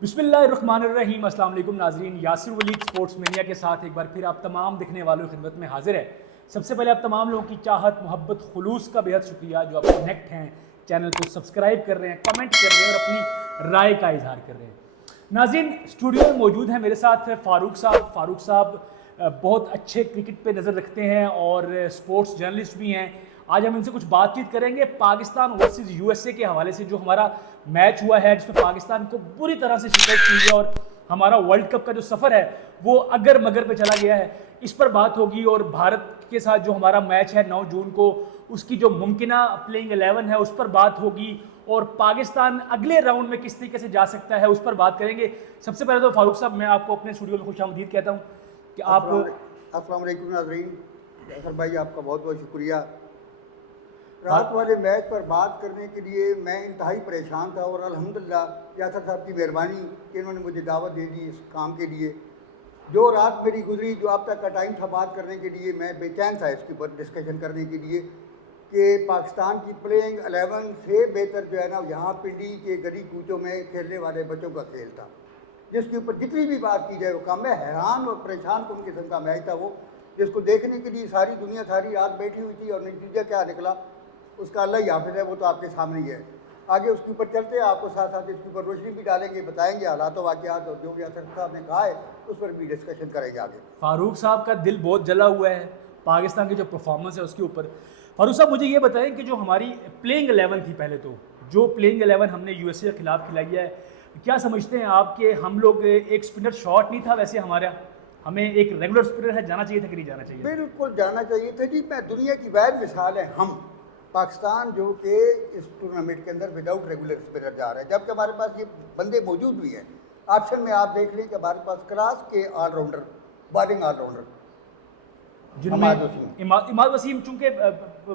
बिस्मिल्लाहिर्रहमानिर्रहीम। अस्सलाम वालेकुम नाज़रीन, यासिर वलीद स्पोर्ट्स मीडिया के साथ एक बार फिर आप तमाम देखने वालों की खिदमत में हाजिर है। सबसे पहले आप तमाम लोगों की चाहत, मोहब्बत, खुलूस का बेहद शुक्रिया जो आप कनेक्ट हैं, चैनल को सब्सक्राइब कर रहे हैं, कमेंट कर रहे हैं और अपनी राय का इजहार कर रहे हैं। नाज़रीन, स्टूडियो में मौजूद हैं मेरे साथ फ़ारूक साहब बहुत अच्छे क्रिकेट पे नज़र रखते हैं और स्पोर्ट्स जर्नलिस्ट भी हैं। आज हम इनसे कुछ बातचीत करेंगे पाकिस्तान वर्सेस यूएसए के हवाले से, जो हमारा मैच हुआ है जिसमें पाकिस्तान को बुरी तरह से शिकस्त हुई है और हमारा वर्ल्ड कप का जो सफ़र है वो अगर मगर पे चला गया है, इस पर बात होगी। और भारत के साथ जो हमारा मैच है 9 जून को, उसकी जो मुमकिना प्लेइंग 11 है उस पर बात होगी और पाकिस्तान अगले राउंड में किस तरीके से जा सकता है उस पर बात करेंगे। सबसे पहले तो फारूक साहब, मैं आपको अपने स्टूडियो में खुशामदीद कहता हूँ कि आप। अस्सलाम वालेकुम नाज़रीन, जैफर भाई आपका बहुत बहुत शुक्रिया। रात वाले मैच पर बात करने के लिए मैं इंतहाई परेशान था और अल्हम्दुलिल्लाह यासर साहब की मेहरबानी कि इन्होंने मुझे दावत दे दी इस काम के लिए। जो रात मेरी गुजरी, जो अब तक का टाइम था बात करने के लिए, मैं बेचैन था इसके ऊपर डिस्कशन करने के लिए कि पाकिस्तान की प्लेइंग 11 से बेहतर जो है ना, यहाँ पिंडी के गली कूचों में खेलने वाले बच्चों का खेल था, जिसके ऊपर जितनी भी बात की जाए वो कम है। हैरान और परेशान कौन किस्म का मैच था वो, जिसको देखने के लिए सारी दुनिया सारी रात बैठी हुई थी और नतीजा क्या निकला उसका अल्लाह ही हाफिज़ है, वो तो आपके सामने ही है। आगे उसके ऊपर चलते हैं, आपको साथ साथ इसके ऊपर रोशनी भी डालेंगे, बताएंगे हालात वाक़यात और जो भी असर साहब ने कहा है उस पर भी डिस्कशन करेंगे आगे। फारूक साहब का दिल बहुत जला हुआ है पाकिस्तान की जो परफॉर्मेंस है उसके ऊपर। फारूक साहब, मुझे ये बताएं कि जो हमारी प्लेइंग 11 थी, पहले तो जो प्लेइंग 11 हमने यूएसए के खिलाफ खिलाई है, क्या समझते हैं आप कि हम लोग एक स्पिनर शॉट नहीं था वैसे हमारा, हमें एक रेगुलर स्पिनर है जाना चाहिए था कि नहीं जाना चाहिए? बिल्कुल जाना चाहिए था जी। मैं दुनिया की वाहिद मिसाल है हम पाकिस्तान जो कि इस टूर्नामेंट के अंदर विदाउट रेगुलर स्पिनर जा रहे हैं, जबकि हमारे पास ये बंदे मौजूद भी हैं। ऑप्शन में आप देख लें कि हमारे पास क्लास के ऑलराउंडर, बॉलिंग ऑलराउंडर जिनमें इमाद वसीम चूंकि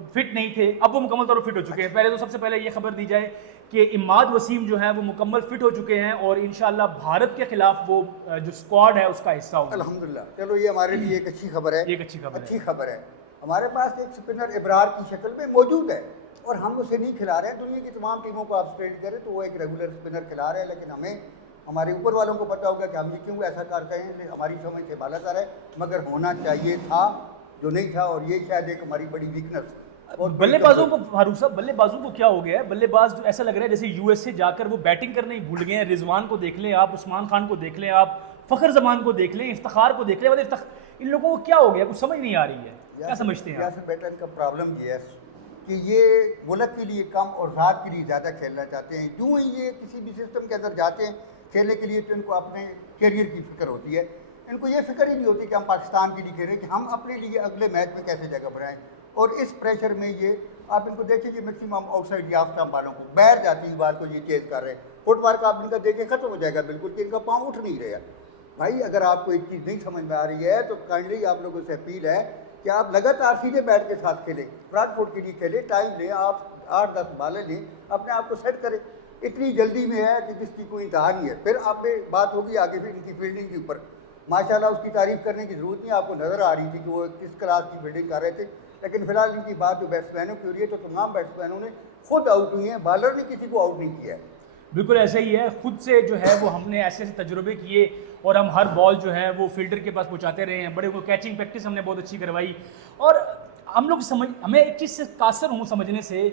फिट नहीं थे, अब वो मुकम्मल तौर पर फिट हो चुके हैं। पहले तो सबसे पहले ये खबर दी जाए कि इमाद वसीम जो है वो मुकम्मल फिट हो चुके हैं और इंशाल्लाह भारत के खिलाफ वो जो स्क्वाड है उसका हिस्सा होगा अल्हम्दुलिल्लाह। चलो ये हमारे लिए एक अच्छी खबर है, एक अच्छी खबर है। हमारे पास एक स्पिनर इब्रार की शक्ल में मौजूद है और हम उसे नहीं खिला रहे हैं। दुनिया की तमाम टीमों को आप स्ट्रेट करें तो वो एक रेगुलर स्पिनर खिला रहे हैं, लेकिन हमें हमारे ऊपर वालों को पता होगा कि हम ये क्यों ऐसा करते हैं, हमारी समझ से बालातर है, मगर होना चाहिए था जो नहीं था, और ये शायद एक हमारी बड़ी वीकनेस। और बल्लेबाजों को, फारूक साहब, बल्लेबाजों को क्या हो गया है? बल्लेबाज ऐसा लग रहा है जैसे यूएसए जाकर वो बैटिंग करने ही भूल गए हैं। रिजवान को देख लें आप, उस्मान खान को देख लें आप, फ़खर जमान को देख लें, इफ्तिखार को देख लें, मतलब इन लोगों को क्या हो गया, कुछ समझ नहीं आ रही है। क्या समझते हैं यासिर बेटा, इनका प्रॉब्लम ये है कि ये मुल्क के लिए कम और ज़ात के लिए ज़्यादा खेलना चाहते हैं। यूँ ही ये किसी भी सिस्टम के अंदर जाते हैं खेलने के लिए तो इनको अपने करियर की फ़िक्र होती है। इनको ये फिक्र ही नहीं होती कि हम पाकिस्तान के लिए खेलें, कि हम अपने लिए अगले मैच में कैसे जगह बनाएं। और इस प्रेशर में ये आप इनको देखिए, मैक्सिमम आउटसाइड की आफ्ताब वालों को बाहर जाती हुई बात को ये चेज कर रहे हैं। फुटवर्क आप इनका देखें ख़त्म हो जाएगा बिल्कुल, कि इनका पाँव उठ नहीं रहा। भाई अगर आपको एक चीज़ नहीं समझ में आ रही है तो काइंडली आप लोगों से अपील है कि आप लगातार सीधे बैट के साथ खेलें, फ्रंट के लिए खेलें, टाइम लें, आप 8-10 बालें लें, अपने आप को सेट करें। इतनी जल्दी में है कि जिसकी कोई इंतहा नहीं है। फिर आप में बात होगी आगे फिर इनकी फील्डिंग के ऊपर। माशाल्लाह उसकी तारीफ़ करने की ज़रूरत नहीं, आपको नज़र आ रही थी कि वो किस क्लास की फील्डिंग कर रहे थे। लेकिन फिलहाल इनकी बात जो बैट्समैनों की हो रही है तो तमाम बैट्समैनों ने खुद आउट हुई हैं, बॉलर ने किसी को आउट नहीं किया है। बिल्कुल ऐसा ही है, खुद से जो है वो हमने ऐसे ऐसे तजुर्बे किए और हम हर बॉल जो है वो फील्डर के पास पहुंचाते रहे हैं। बड़े वो कैचिंग प्रैक्टिस हमने बहुत अच्छी करवाई और हम लोग हमें एक चीज़ से कासर हूँ समझने से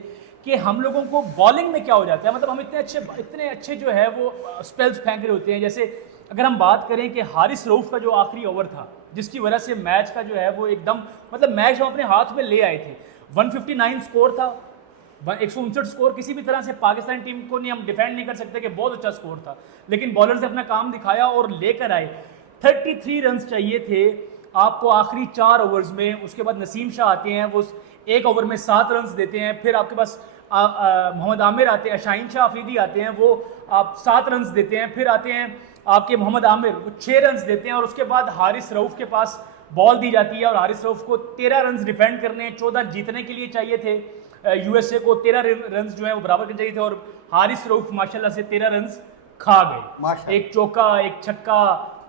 कि हम लोगों को बॉलिंग में क्या हो जाता है। मतलब हम इतने अच्छे जो है वो स्पेल्स फेंक रहे होते हैं। जैसे अगर हम बात करें कि हारिस रऊफ का जो आखिरी ओवर था जिसकी वजह से मैच का जो है वो एकदम, मतलब मैच हम अपने हाथ में ले आए थे। 159 स्कोर था, 159 स्कोर किसी भी तरह से पाकिस्तानी टीम को नहीं, हम डिफेंड नहीं कर सकते कि बहुत अच्छा स्कोर था, लेकिन बॉलर्स ने अपना काम दिखाया और लेकर आए। 33 रन चाहिए थे आपको आखिरी 4 ओवर्स में। उसके बाद नसीम शाह आते हैं, वो एक ओवर में 7 रन देते हैं। फिर आपके पास मोहम्मद आमिर आते हैं, शाहीन शाह अफरीदी आते हैं, वो आप 7 रन देते हैं। फिर आते हैं आपके मोहम्मद आमिर, वो 6 रन देते हैं। और उसके बाद हारिस रऊफ के पास बॉल दी जाती है और हारिस रऊफ को 13 रन डिफेंड करने हैं। 14 जीतने के लिए चाहिए थे यूएसए को, 13 रन जो है वो बराबर करने चाहिए थे और हारिस रऊफ माशाल्लाह से 13 रन खा गए। एक चौका, एक छक्का,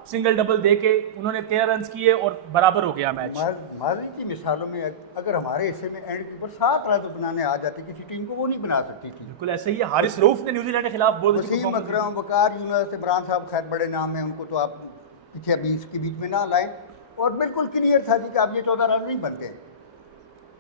सिंगल डबल दे के उन्होंने 13 रन किए और बराबर हो गया मैच। माजी की मिसालों में अगर हमारे हिस्से में एंड के ऊपर 7 रन बनाने आ जाते किसी टीम को, वो नहीं बना सकती थी। बिल्कुल ऐसे ही है। हारिस रऊफ ने न्यूजीलैंड के खिलाफ बहुत अच्छी वसीम performance दी। अकरम, वकार यूनुस, इमरान साहब खैर बड़े नाम हैं, उनको तो आप पीछे अभी इसके बीच में ना लाएं। और बिल्कुल क्लियर था जी कि आप ये 14 रन नहीं बनते,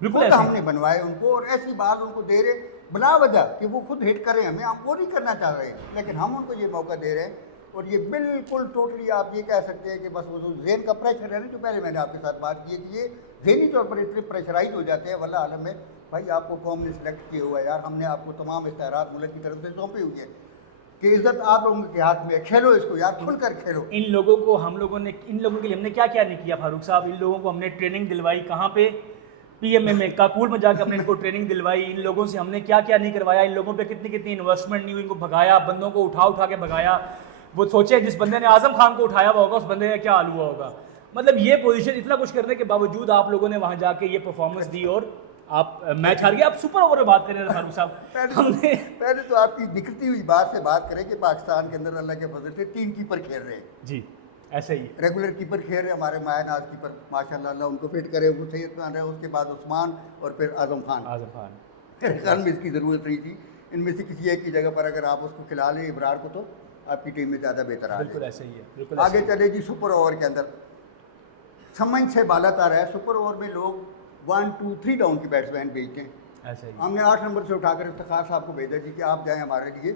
बिल्कुल खुद ऐसे ही। हमने बनवाए उनको, और ऐसी बाल उनको दे रहे बिला वजह कि वो खुद हिट करें हमें, हम वो नहीं करना चाह रहे, लेकिन हम उनको ये मौका दे रहे हैं। और ये बिल्कुल टोटली आप ये कह सकते हैं कि बस वो जो जेन का प्रेशर है ना, जो पहले मैंने आपके साथ बात की है कि ये जेनी तौर पर इतने प्रेशराइज हो जाते हैं। वल्ला आलम में भाई आपको कौम ने सिलेक्ट किया हुआ है यार, हमने आपको तमाम इख्तियारात मुल्क की तरफ से सौंपी हुई है कि इज्जत आप लोगों के हाथ में है, खेलो इसको यार, खुलकर खेलो। इन लोगों को हम लोगों ने, इन लोगों के लिए हमने क्या क्या नहीं किया फारूक साहब। इन लोगों को हमने ट्रेनिंग दिलवाई, कहाँ पे, पीएमए में, काकुल में जाकर हमने इनको ट्रेनिंग दिलवाई। इन लोगों से हमने क्या क्या नहीं करवाया, इन लोगों पे कितनी कितनी इन्वेस्टमेंट नहीं हुई, इनको भगाया, बंदों को उठा उठा के भगाया। वो सोचे जिस बंदे ने आजम खान को उठाया हुआ होगा उस बंदे का क्या हाल हुआ होगा। मतलब ये पोजीशन, इतना कुछ करने के बावजूद आप लोगों ने वहां जाके ये परफॉर्मेंस दी और आप मैच हार गए। आप सुपर ओवर में बात करें फारूक साहब, हमने पहले तो आपकी निकलती हुई बात से बात करें कि पाकिस्तान के अंदर अल्लाह के फजल से 3 कीपर खेल रहे हैं जी ऐसे ही रेगुलर कीपर खेल रहे हैं हमारे मायनाज कीपर, माशाल्लाह अल्लाह उनको फिट करे, वो सैयद खान है, उसके बाद उस्मान और फिर आजम खान। मेरे ख्याल में इसकी ज़रूरत नहीं थी, इनमें से किसी एक की जगह पर अगर आप उसको खिला लें इब्रार को तो आपकी टीम में ज़्यादा बेहतर आ बिल्कुल ऐसे ही है। बिल्कुल आगे चले जी सुपर ओवर के अंदर समझ से बालत आ रहा है। सुपर ओवर में लोग 1, 2, 3 डाउन के बैट्समैन भेजते हैं। ऐसे ही, हमने 8 नंबर से उठाकर इफ्तिखार साहब को भेजा जी कि आप जाएं हमारे लिए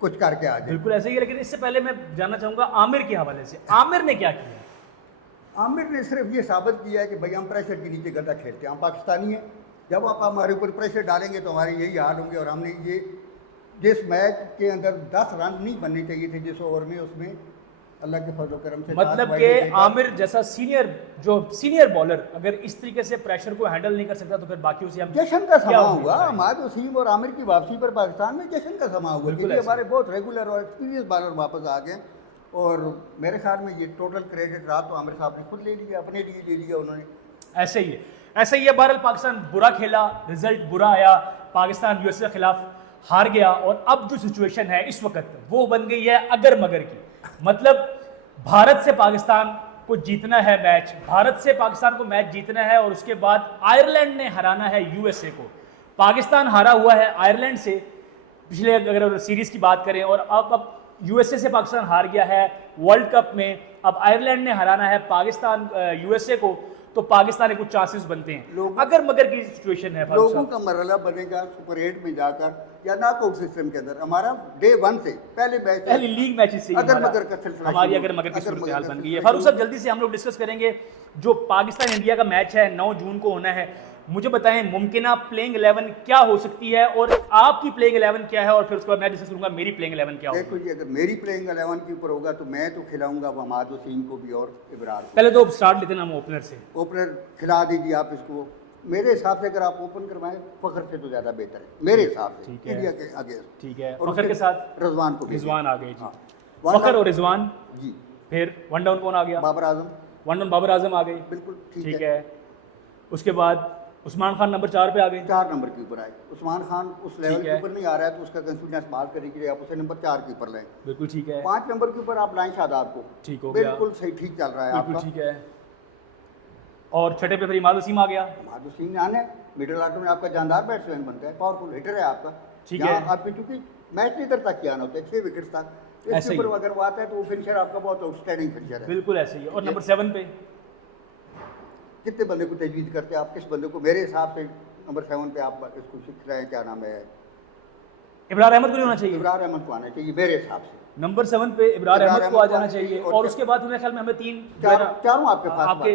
कुछ करके आ जाए। बिल्कुल ऐसे ही है। लेकिन इससे पहले मैं जानना चाहूंगा आमिर के हवाले से, आमिर ने क्या किया? आमिर ने सिर्फ ये साबित किया है कि भाई हम प्रेशर के नीचे गद्दा खेलते हैं, हम पाकिस्तानी हैं, जब आप हमारे ऊपर प्रेशर डालेंगे तो हमारे यही हाल होंगे। और हमने ये जिस मैच के अंदर 10 रन नहीं बनने चाहिए थे जिस ओवर में, उसमें अल्लाह के फजल करम से मतलब कि आमिर जैसा सीनियर बॉलर अगर इस तरीके से प्रेशर को हैंडल नहीं कर सकता तो फिर बाकी उसे हम जश्न का क्या समा उम्मीद हुआ। करें? हमाद वसीम और आमिर की वापसी पर पाकिस्तान में जश्न का समा हुआ, बिल्कुल क्योंकि ऐसे। हमारे बहुत रेगुलर और एक्सपीरियंस बॉलर वापस आ गए। और मेरे ख्याल में ये टोटल क्रेडिट रात तो आमिर साहब ने खुद ले लिया, अपने लिए ले लिया उन्होंने। ऐसे ही है, ऐसे ही है। बहरहाल पाकिस्तान बुरा खेला, रिजल्ट बुरा आया, पाकिस्तान यूएसए के खिलाफ हार गया। और अब जो सिचुएशन है इस वक्त वो बन गई है अगर मगर की। मतलब भारत से पाकिस्तान को जीतना है मैच, भारत से पाकिस्तान को मैच जीतना है और उसके बाद आयरलैंड ने हराना है यूएसए को। पाकिस्तान हारा हुआ है आयरलैंड से पिछले अगर सीरीज की बात करें, और अब यूएसए से पाकिस्तान हार गया है वर्ल्ड कप में। अब आयरलैंड ने हराना है पाकिस्तान यूएसए को, तो पाकिस्तान के कुछ चांसेस बनते हैं। अगर मगर की सिचुएशन है लोगों का मरहला बनेगा सुपर 8 में जाकर या नॉकआउट सिस्टम के अंदर। हमारा डे 1 से पहले लीग मैचेस से अगर मगर का सिलसिला हमारी शुरू- अगर मगर की अगर सूरत मगर हाल का बन गई है। सिलसिला फारूक साहब जल्दी से हम लोग डिस्कस करेंगे जो पाकिस्तान इंडिया का मैच है 9 जून को होना है। मुझे बताएं मुमकिन प्लेइंग 11 क्या हो सकती है और आपकी प्लेइंग 11 क्या है, और फिर उसके बाद मैं डिस्कस करूंगा मेरी प्लेइंग 11 क्या देखो होगी। जी, अगर मेरी प्लेइंग 11 के ऊपर होगा तो मैं तो खिलाऊंगा हमाद वसीम को भी और इब्रार को। पहले तो स्टार्ट लेते हैं हम ओपनर से। ओपनर खिला दीजिए आप इसको। मेरे हिसाब से अगर आप ओपन करवाएं फखर से तो ज़्यादा बेहतर है मेरे हिसाब से, ठीक है। इंडिया के आगे। ठीक है, और फखर के साथ रिजवान को भी। रिजवान आ गए जी। हाँ। फखर और रिजवान, जी। फिर वन डाउन कौन आ गया? बाबर आजम। वन डाउन बाबर आजम आ गए, बिल्कुल ठीक है। उसके बाद उस्मान खान नंबर 4 पे आ गए। 4 नंबर के ऊपर आए। उस्मान खान उस लेवल ठीक के है। ऊपर नहीं आ रहा है तो उसका कंसिस्टेंस बहाल करने के लिए आप उसे नंबर 4 के ऊपर लें। बिल्कुल ठीक है, 5 नंबर के ऊपर आप लाएं शादाब को। ठीक हो गया, बिल्कुल सही, ठीक चल रहा है बिल्कुल आपका। ठीक है। और छठे पे फिर इमाद वसीम आ गया। हमाद वसीम आने मिडिल ऑर्डर में आपका जानदार बैट्समैन बनता है, पावरफुल हिटर है आपका। ठीक यहाँ है। आपके चूंकि मैच लीडर तक किया होता है 6 विकेट तक, ऐसे इसके ही। ऊपर अगर वो आता है तो वो फिनिशर आपका बहुत आउटस्टैंडिंग फिनिशर है। बिल्कुल ऐसे ही है। और नंबर 7 पे कितने बंदे को तजवीज़ करते हैं आप, किस बंदे को? मेरे हिसाब से नंबर 7 पे आप इसको सीख रहे हैं, क्या नाम है, इब्रार अहमद को नहीं होना चाहिए। इब्रार अहमद को आना चाहिए मेरे हिसाब से। नंबर 7 पे इब्रार इब्रार अहमद को आ अहमद जाना को चाहिए। और और उसके बाद मेरे ख्याल में हमें 3 चारों आपके पास आपके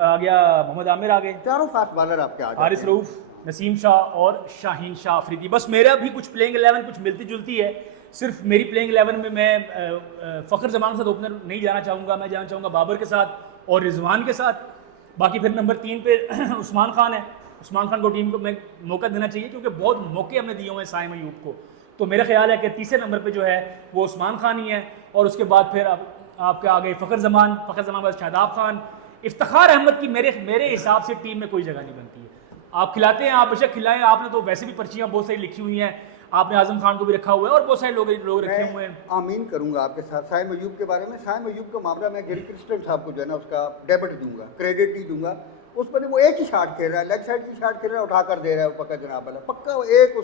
आ गया मोहम्मद आमिर आ गए, चारों फास्ट बॉलर आपके आ जाते हारिस हैं। रऊफ, नसीम शाह और शाहीन शाह अफरीदी। बस मेरा भी कुछ प्लेइंग 11 कुछ मिलती जुलती है। सिर्फ मेरी प्लेइंग 11 में मैं फ़खर जमान के साथ ओपनर नहीं जाना चाहूँगा, मैं जाना चाहूँगा बाबर के साथ और रिजवान के साथ। बाकी फिर नंबर 3 पे उस्मान खान है। उस्मान खान को टीम को मैं मौका देना चाहिए क्योंकि बहुत मौके हमने दिए हुए हैं साइम अयूब को। तो मेरा ख्याल है कि तीसरे नंबर पे जो है वो उस्मान खान ही है। और उसके बाद फिर आपके आ गए फ़खर जमान के बाद शादाब खान, इफ्तिखार अहमद की मेरे हिसाब से टीम में कोई जगह नहीं बनती है। आप खिलाते हैं, आप बेशक खिलाएं, आपने तो वैसे भी पर्चियाँ बहुत सारी लिखी हुई हैं। आपने आजम खान को भी रखा हुआ है और बहुत सारे लोग रखे हुए हैं। आमीन करूंगा आपके साथ साइम अयूब के बारे में। साइम अयूब का मामला मैं गिरी क्रिस्टन साहब को जो है ना उसका डेबिट दूंगा, क्रेडिट ही दूंगा। उस पर वो एक ही शॉट खेल रहा है, लेग साइड की शॉट खेल रहा है, उठाकर दे रहा है पक्का जनाब वाला, पक्का एक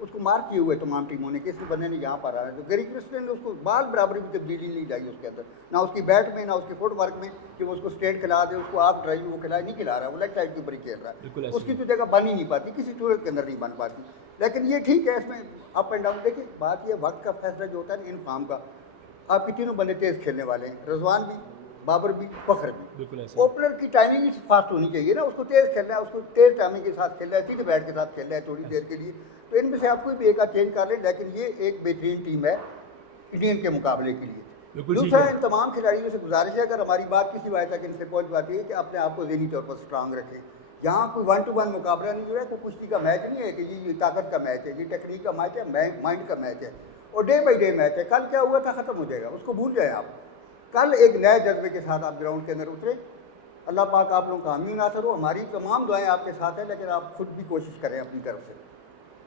उसको मार किए हुए तमाम टीमों ने कि इस बंदे ने यहाँ पर आ रहा है। तो गिरी क्रिस्टन ने उसको बाल बराबर भी तब्दीली नहीं लाई उसके अंदर, ना उसकी बैट में ना उसके फुटवर्क में कि वो उसको स्ट्रेट खिला दे, उसको आप ड्राइव वो खिला नहीं खिला रहा है, वो लेग साइड के ऊपर ही खेल रहा है। उसकी तो जगह बन ही नहीं पाती, किसी सूरत के अंदर नहीं बन पाती। लेकिन ये ठीक है, इसमें अप एंड डाउन। देखिए बात ये वक्त का फैसला जो होता है ना इन फार्म का, आपके तीनों बंदे तेज़ खेलने वाले हैं, रजवान भी, बाबर भी, फखर भी। ओपनर की टाइमिंग ही फास्ट होनी चाहिए ना, उसको तेज़ खेलना है, उसको तेज़ टाइमिंग के साथ खेलना है, सीधे बैट के साथ खेलना है थोड़ी देर के लिए। तो इनमें से आप कोई भी एक आध चेंज कर लें, लेकिन ये एक बेहतरीन टीम है इंडियन के मुकाबले के लिए। दूसरा इन तमाम खिलाड़ियों से गुजारिश है, अगर हमारी बात किसी वजह तक इनसे पहुँच पाती है कि अपने आप को ज़हनी तौर पर स्ट्रांग रखें। यहाँ कोई 1 to 1 मुकाबला नहीं हो रहा है, कोई कुश्ती का मैच नहीं है कि ये ताकत का मैच है, ये टेक्निक का मैच है, माइंड का मैच है, और डे बाई डे मैच है। कल क्या हुआ था ख़त्म हो जाएगा, उसको भूल जाएं आप। कल एक नए जज्बे के साथ आप ग्राउंड के अंदर उतरे। अल्लाह पाक आप लोगों का हामी नासर हो, हमारी तमाम दुआएं आपके साथ हैं, लेकिन आप खुद भी कोशिश करें अपनी तरफ से।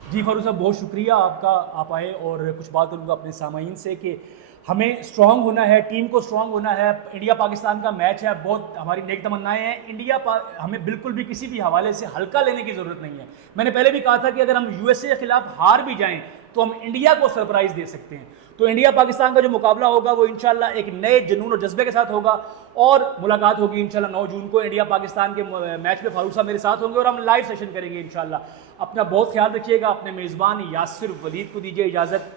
जी फारूक साहब, बहुत शुक्रिया आपका, आप आए और कुछ बात करूँगा अपने सामाईन से कि हमें स्ट्रांग होना है, टीम को स्ट्रांग होना है। इंडिया पाकिस्तान का मैच है, बहुत हमारी नेक तमन्नाएं हैं। हमें बिल्कुल भी किसी भी हवाले से हल्का लेने की ज़रूरत नहीं है। मैंने पहले भी कहा था कि अगर हम यूएसए के खिलाफ हार भी जाएं तो हम इंडिया को सरप्राइज़ दे सकते हैं। तो इंडिया पाकिस्तान का जो मुकाबला होगा वो इंशाल्लाह एक नए जुनून और जज्बे के साथ होगा, और मुलाकात होगी इंशाल्लाह 9 जून को इंडिया पाकिस्तान के मैच में। फारूक साहब मेरे साथ होंगे और हम लाइव सेशन करेंगे इंशाल्लाह। अपना बहुत ख्याल रखिएगा। अपने मेज़बान यासिर वलीद को दीजिए इजाज़त।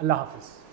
अल्लाह हाफ़िज़।